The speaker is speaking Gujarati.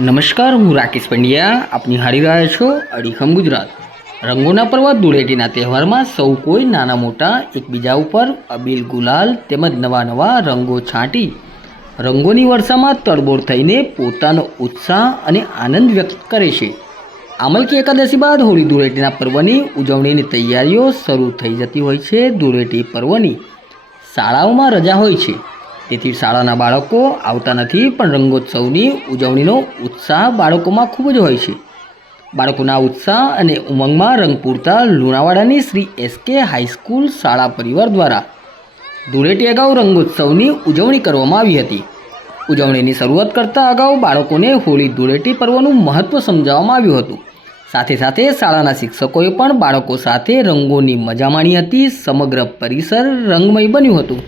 નમસ્કાર, હું રાકેશ પંડ્યા. આપ નિહાળી રહ્યા છો અડીખમ ગુજરાત. રંગોના પર્વ ધૂળેટીના તહેવારમાં સૌ કોઈ નાના મોટા એકબીજા ઉપર અબીલ ગુલાલ તેમજ નવા નવા રંગો છાંટી રંગોની વર્ષામાં તડબોળ થઈને પોતાનો ઉત્સાહ અને આનંદ વ્યક્ત કરે છે. આમલકી એકાદશી બાદ હોળી ધૂળેટીના પર્વની ઉજવણીની તૈયારીઓ શરૂ થઈ જતી હોય છે. ધૂળેટી પર્વની શાળાઓમાં રજા હોય છે, તેથી શાળાના બાળકો આવતા નથી, પણ રંગોત્સવની ઉજવણીનો ઉત્સાહ બાળકોમાં ખૂબ જ હોય છે. બાળકોના ઉત્સાહ અને ઉમંગમાં રંગ પૂરતા લુણાવાડાની શ્રી એસકે હાઈસ્કૂલ શાળા પરિવાર દ્વારા ધૂળેટી અગાઉ રંગોત્સવની ઉજવણી કરવામાં આવી હતી. ઉજવણીની શરૂઆત કરતાં અગાઉ બાળકોને હોળી ધૂળેટી પર્વનું મહત્ત્વ સમજાવવામાં આવ્યું હતું. સાથે સાથે શાળાના શિક્ષકોએ પણ બાળકો સાથે રંગોની મજા માણી હતી. સમગ્ર પરિસર રંગમય બન્યું હતું.